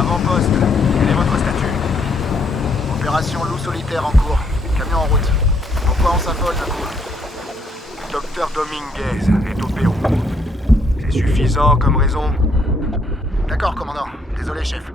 Avant-poste, quel est votre statut? Opération loup solitaire en cours. Camion en route. Pourquoi on s'affole d'un coup? Docteur Dominguez est au PO. C'est suffisant comme raison? D'accord, commandant. Désolé, chef.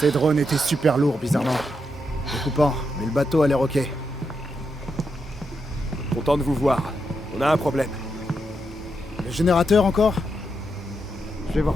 Ces drones étaient super lourds, bizarrement. Découpant, mais le bateau a l'air ok. Content de vous voir. On a un problème. Le générateur encore? Je vais voir.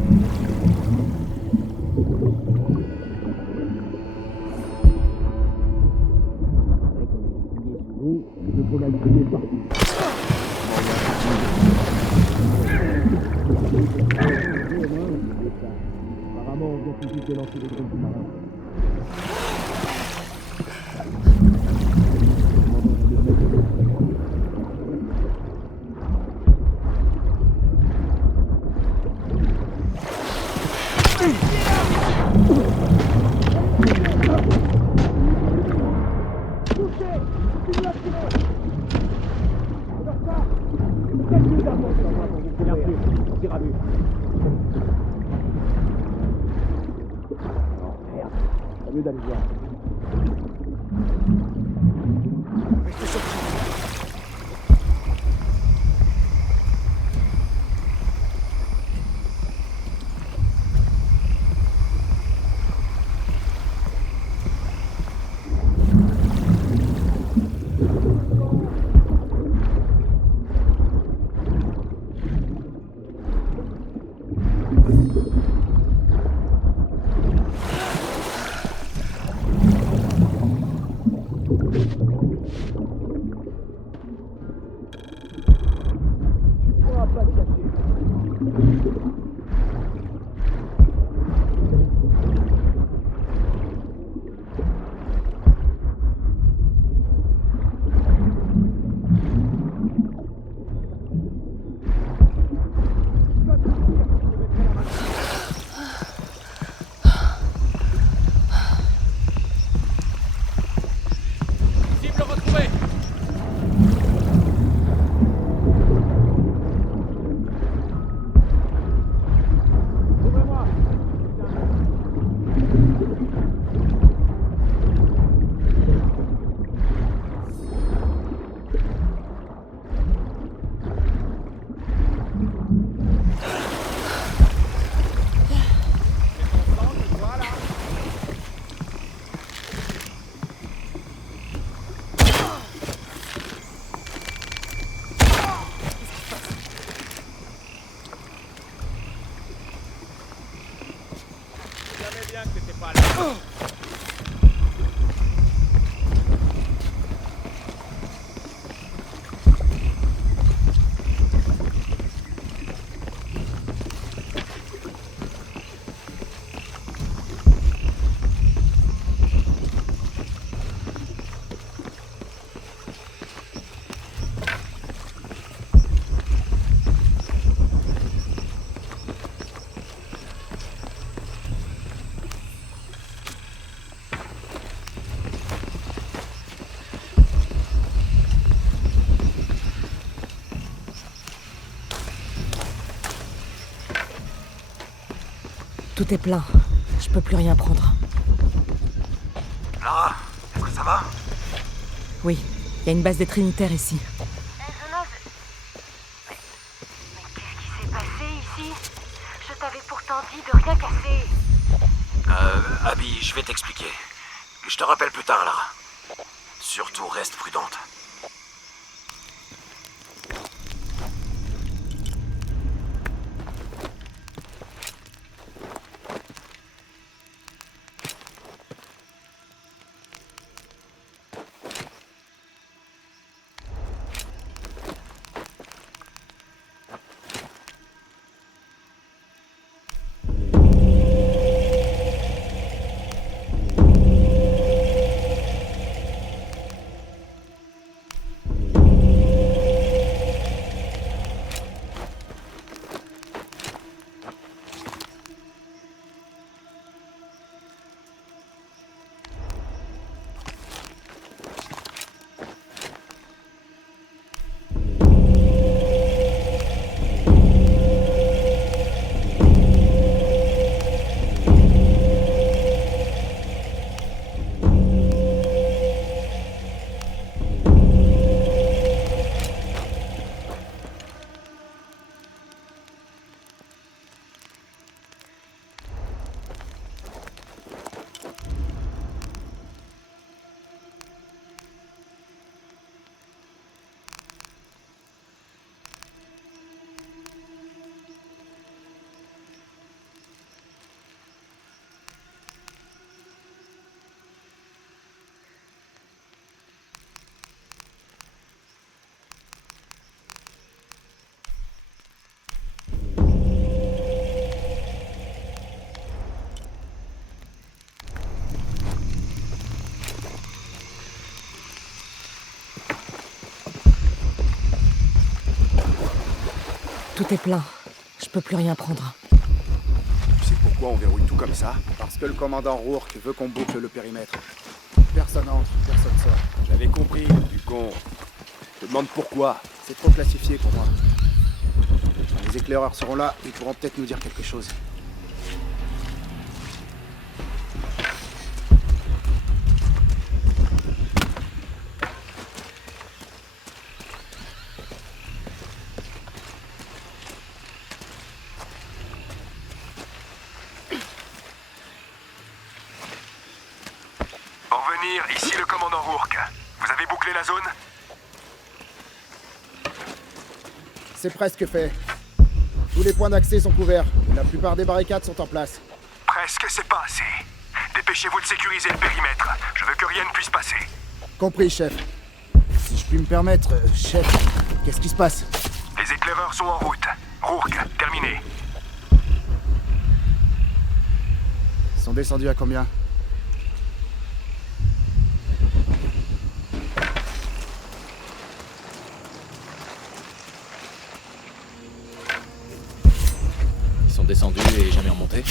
Tout est plein. Je peux plus rien prendre. Lara, est-ce que ça va? Oui, il y a une base des Trinitaires ici. Mais qu'est-ce qui s'est passé ici? Je t'avais pourtant dit de rien casser. Abby, je vais t'expliquer. Je te rappelle plus tard, Lara. Surtout, reste prudente. Tout est plein. Je peux plus rien prendre. Tu sais pourquoi on verrouille tout comme ça? Parce que le commandant Rourke veut qu'on boucle le périmètre. Personne entre, personne sort. J'avais compris, du con. Je te demande pourquoi. C'est trop classifié pour moi. Quand les éclaireurs seront là, ils pourront peut-être nous dire quelque chose. Pour venir, ici le commandant Rourke. Vous avez bouclé la zone? C'est presque fait. Tous les points d'accès sont couverts. La plupart des barricades sont en place. Presque, c'est pas assez. Dépêchez-vous de sécuriser le périmètre. Je veux que rien ne puisse passer. Compris, chef. Si je puis me permettre, chef, qu'est-ce qui se passe? Les éclaireurs sont en route. Rourke, terminé. Ils sont descendus à combien? Ils sont descendus et jamais remontés.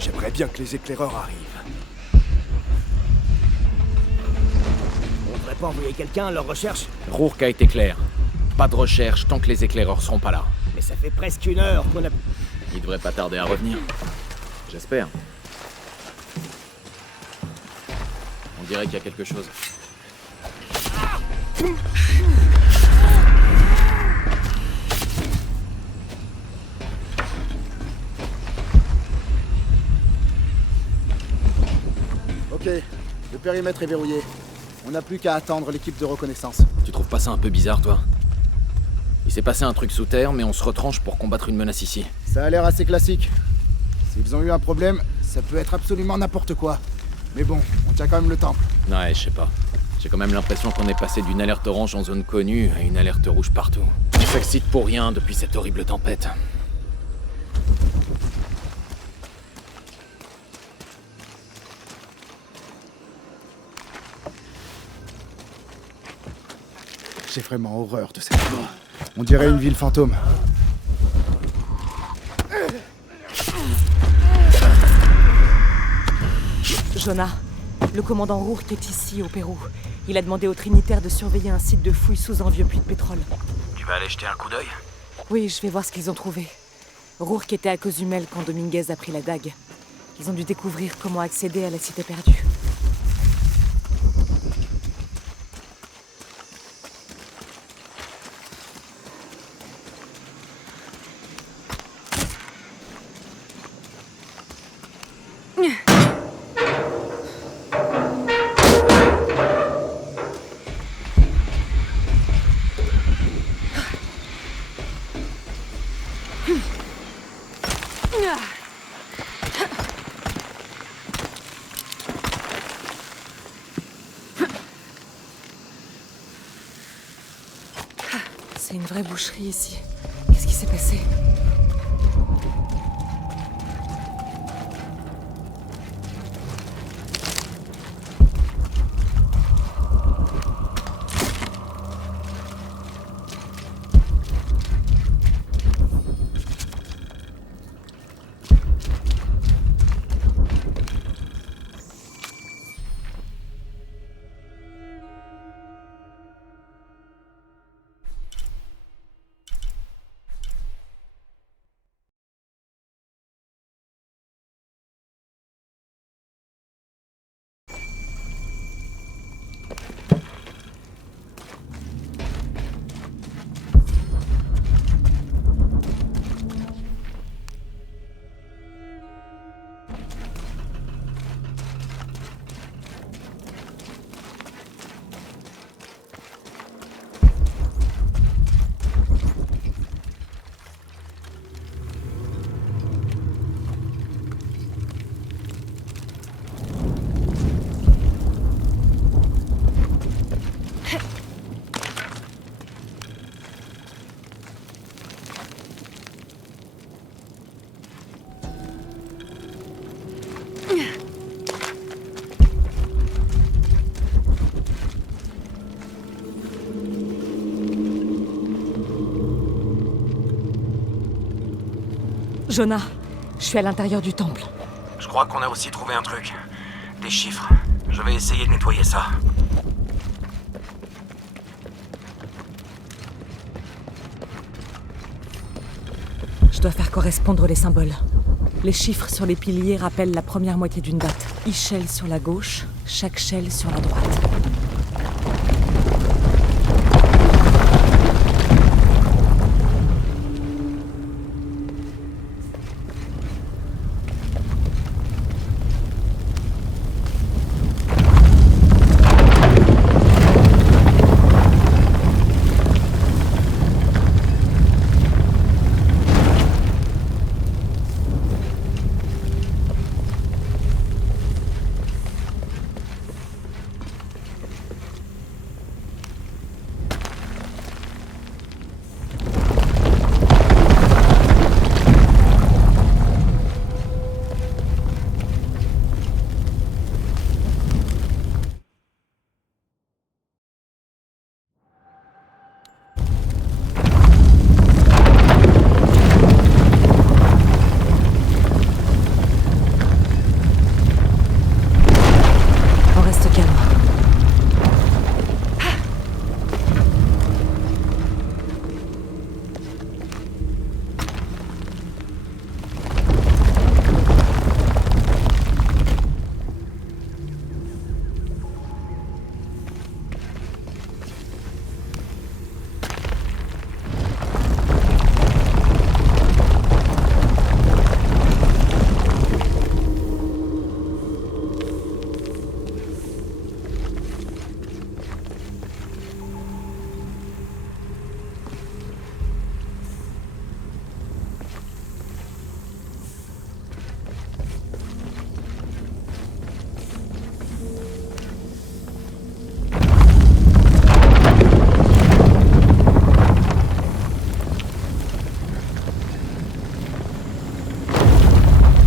J'aimerais bien que les éclaireurs arrivent. On devrait pas envoyer quelqu'un à leur recherche? Rourke a été clair. Pas de recherche tant que les éclaireurs seront pas là. Mais ça fait presque 1 heure qu'on a... Il devrait pas tarder à revenir. J'espère. On dirait qu'il y a quelque chose. Ok, le périmètre est verrouillé. On n'a plus qu'à attendre l'équipe de reconnaissance. Tu trouves pas ça un peu bizarre, toi? Il s'est passé un truc sous terre, mais on se retranche pour combattre une menace ici. Ça a l'air assez classique. S'ils ont eu un problème, ça peut être absolument n'importe quoi. Mais bon, on tient quand même le temple. Ouais, je sais pas. J'ai quand même l'impression qu'on est passé d'une alerte orange en zone connue à une alerte rouge partout. On s'excite pour rien depuis cette horrible tempête. J'ai vraiment horreur de cette endroit. On dirait une ville fantôme. Jonah, le commandant Rourke est ici, au Pérou. Il a demandé aux Trinitaires de surveiller un site de fouilles sous un vieux puits de pétrole. Tu vas aller jeter un coup d'œil? Oui, je vais voir ce qu'ils ont trouvé. Rourke était à Cozumel quand Dominguez a pris la dague. Ils ont dû découvrir comment accéder à la cité perdue. C'est une vraie boucherie ici. Qu'est-ce qui s'est passé? Jonah, je suis à l'intérieur du temple. Je crois qu'on a aussi trouvé un truc. Des chiffres. Je vais essayer de nettoyer ça. Je dois faire correspondre les symboles. Les chiffres sur les piliers rappellent la première moitié d'une date. Ishel sur la gauche, chaque shell sur la droite. On reste calme.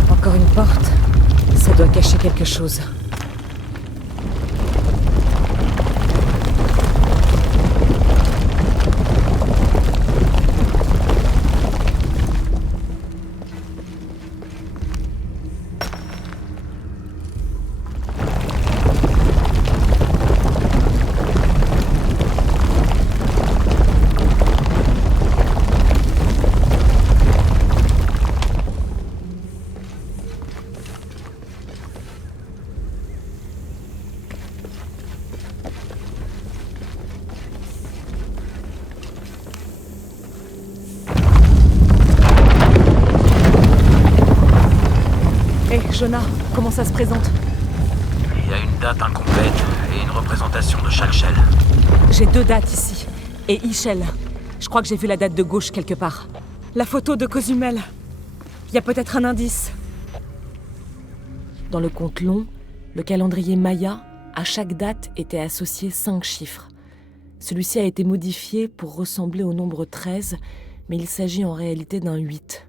Encore une porte. Ça doit cacher quelque chose. Hé, Jonah, comment ça se présente? Il y a une date incomplète et une représentation de chaque shell. J'ai 2 dates ici. Et Ishel. Je crois que j'ai vu la date de gauche quelque part. La photo de Cozumel. Il y a peut-être un indice. Dans le compte long, le calendrier Maya, à chaque date étaient associés 5 chiffres. Celui-ci a été modifié pour ressembler au nombre 13, mais il s'agit en réalité d'un 8.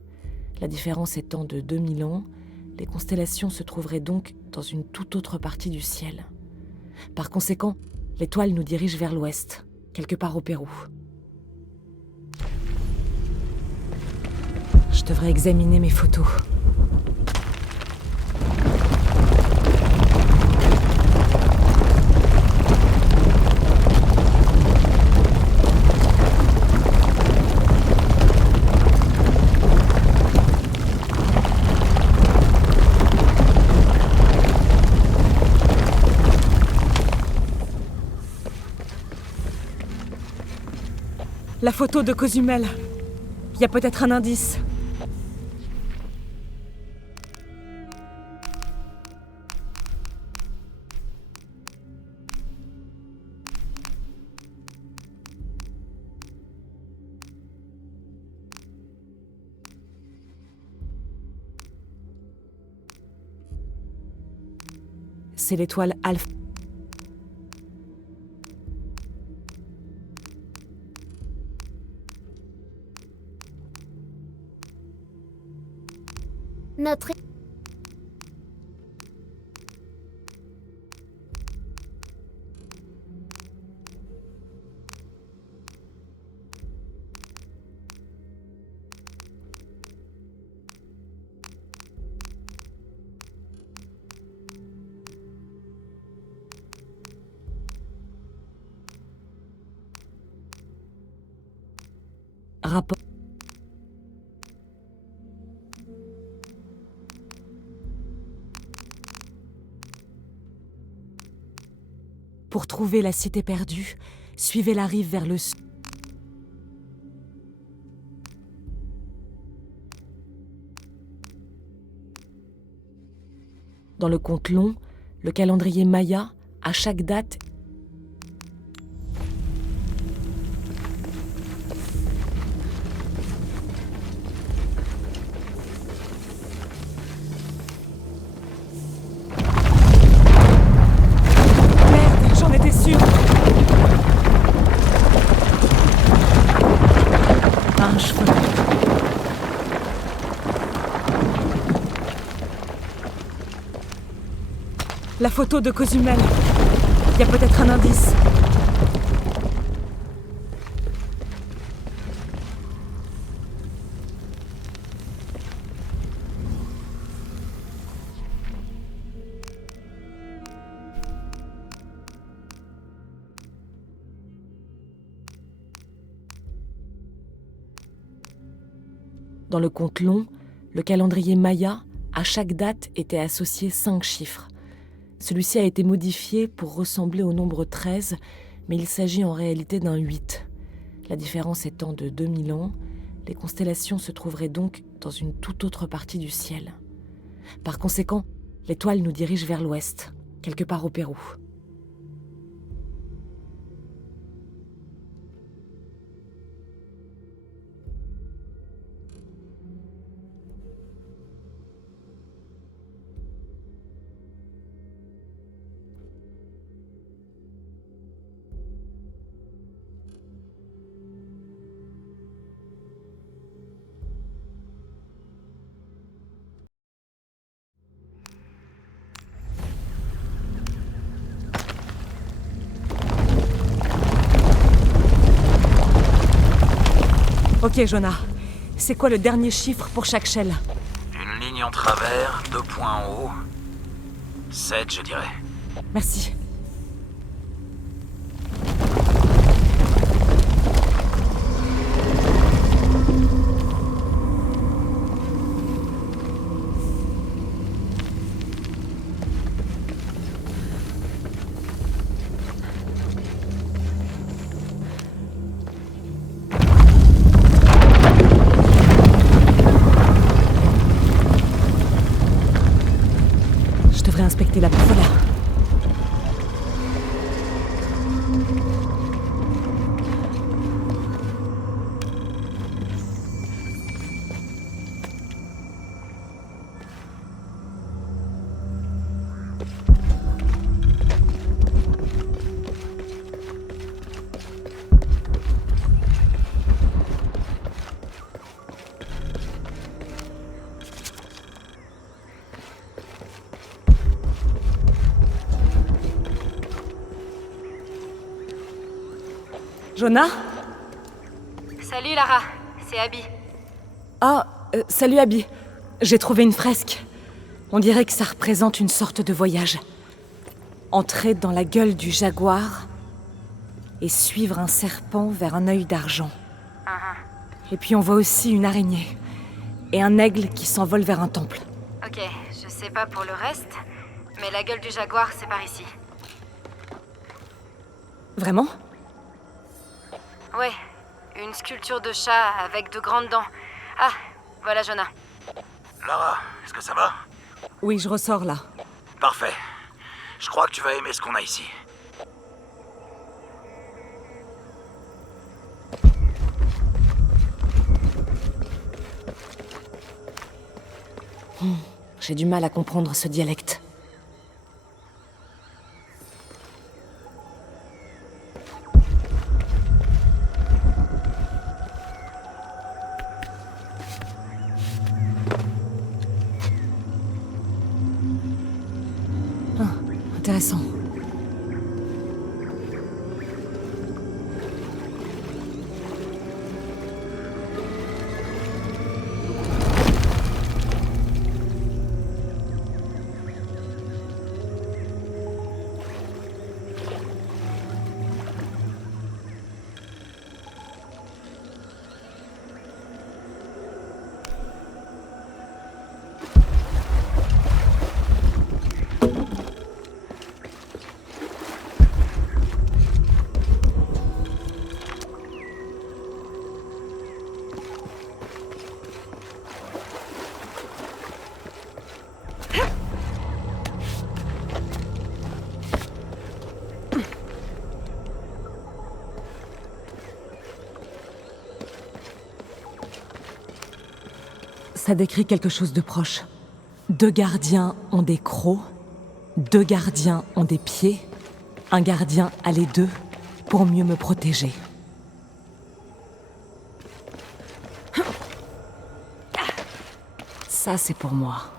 La différence étant de 2000 ans, les constellations se trouveraient donc dans une toute autre partie du ciel. Par conséquent, l'étoile nous dirige vers l'ouest, quelque part au Pérou. Je devrais examiner mes photos. La photo de Cozumel. Il y a peut-être un indice. C'est l'étoile Alpha. Notre... Pour trouver la cité perdue, suivez la rive vers le sud. Dans le conte long, le calendrier Maya, à chaque date, merde, j'en étais sûre. Un cheveu. La photo de Cozumel. Il y a peut-être un indice. Dans le conte long, le calendrier Maya, à chaque date était associé 5 chiffres. Celui-ci a été modifié pour ressembler au nombre 13, mais il s'agit en réalité d'un 8. La différence étant de 2000 ans, les constellations se trouveraient donc dans une toute autre partie du ciel. Par conséquent, l'étoile nous dirige vers l'ouest, quelque part au Pérou. Ok, Jonah. C'est quoi le dernier chiffre pour chaque shell? Une ligne en travers, 2 points en haut. 7, je dirais. Merci. Inspecter la voilà. Jonah? Salut Lara, c'est Abby. Ah, salut Abby. J'ai trouvé une fresque. On dirait que ça représente une sorte de voyage. Entrer dans la gueule du jaguar et suivre un serpent vers un œil d'argent. Et puis on voit aussi une araignée et un aigle qui s'envole vers un temple. Ok, je sais pas pour le reste, mais la gueule du jaguar, c'est par ici. Vraiment? Ouais, une sculpture de chat avec de grandes dents. Ah, voilà Jonah. Lara, est-ce que ça va? Oui, je ressors là. Parfait. Je crois que tu vas aimer ce qu'on a ici. J'ai du mal à comprendre ce dialecte. Intéressant. Ça décrit quelque chose de proche. 2 gardiens ont des crocs, 2 gardiens ont des pieds, un gardien a les 2 pour mieux me protéger. Ça, c'est pour moi.